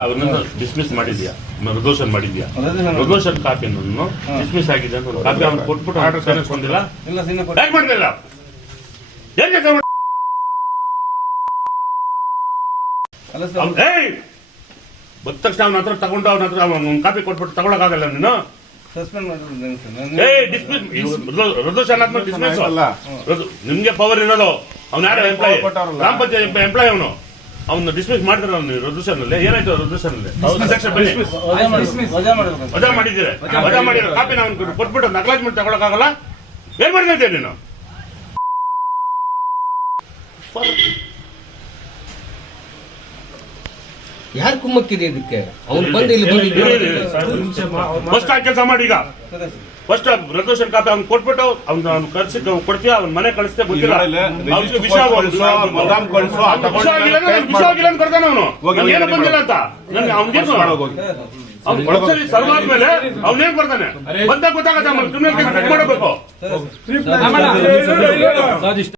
ಅವನನ್ನ ಡಿಸ್ಮಿಸ್ ಮಾಡಿದ್ಯಾ? ರೆಸಲ್ಯೂಷನ್ ಮಾಡಿದ್ಯಾ? ರೆಸಲ್ಯೂಷನ್ ಕಾಪಿ ಡಿಸ್ಮಿಸ್ ಆಗಿದೆ ಅಂತ ಒಂದು ಕಾಪಿ ಅವ್ನು ಕೊಟ್ಬಿಟ್ಟು ಆರ್ಡರ್ ಸಿನ್ನ ಯಾಕೆ ಮಾಡ್ತಿಲ್ಲ ಏನ್ ಕೆಲಸ ಬಂದ ತಕ್ಷಣ ಅವನ ಹತ್ರ ತಗೊಂಡು ಅವನ ಹತ್ರ ಒಂದು ಕಾಪಿ ಕೊಟ್ಬಿಟ್ಟು ತಗೊಳಕಾಗಲ್ಲ ನೀನು. ನಿಮ್ಗೆ ಪವರ್ ಇರೋದು. ಅವ್ನ ಯಾರು ಎಂಪ್ಲಾಯ್. ಗ್ರಾಮ ಪಂಚಾಯತ್ ಎಂಪ್ಲಾಯ್ ಅವನು. ಅವ್ನ ಡಿಸ್ಮಿಸ್ ಮಾಡಿದ್ರೆ ಅವನು ಅಲ್ಲಿ ಏನಾಯ್ತು ಬನ್ನಿ. ವಜಾ ಮಾಡಿದ್ದೀರಿ. ವಜಾ ಮಾಡಿರೋ ಕಾಪಿ ನಾವು ಕೊಟ್ಬಿಟ್ಟು ನಕಲಾಜ್ ಮಾಡಿ ತಗೊಳಕ್ಕಾಗಲ್ಲ? ಏನ್ ಮಾಡಿದ್ದೆ ನೀನು? ಯಾರು ಕುಮ್ಮಕ್ಕಿದೆ ಇದಕ್ಕೆ? ಅವ್ನು ಬಂದು ಇಲ್ಲಿ ಬಂದು ಫಸ್ಟ್ ಆ ಕೆಲಸ ಮಾಡಿ ಈಗ. ಸರಿ ಸರ್. ಫಸ್ಟ್ ರೆಸಲ್ಯೂಷನ್ ಕಾಪಿ ಅವ್ನು ಕೊಟ್ಬಿಟ್ಟು ಅವ್ನ ಅವ್ನು ಕರ್ಸಿ ಕೊಡ್ತೀಯ? ಅವ್ನ ಮನೆ ಕಳಿಸ್ತೇ ಗೊತ್ತಿಲ್ಲ. ಅವ್ನಿಗೆ ವಿಷ ವಿಷ ಆಗಿಲ್ಲ ಅಂತ ಬರ್ತಾನೆ ಅವನು. ಏನು ಬಂದಿಲ್ಲ ಅಂತ? ನನಗೆ ಅವ್ನಿಗೇನು. ಅವ್ನು ಆದ್ಮೇಲೆ ಅವ್ನೇನ್ ಬರ್ತಾನೆ ಬಂದಾಗ ಗೊತ್ತಾಗತ್ತೆ ಮಾಡಬೇಕು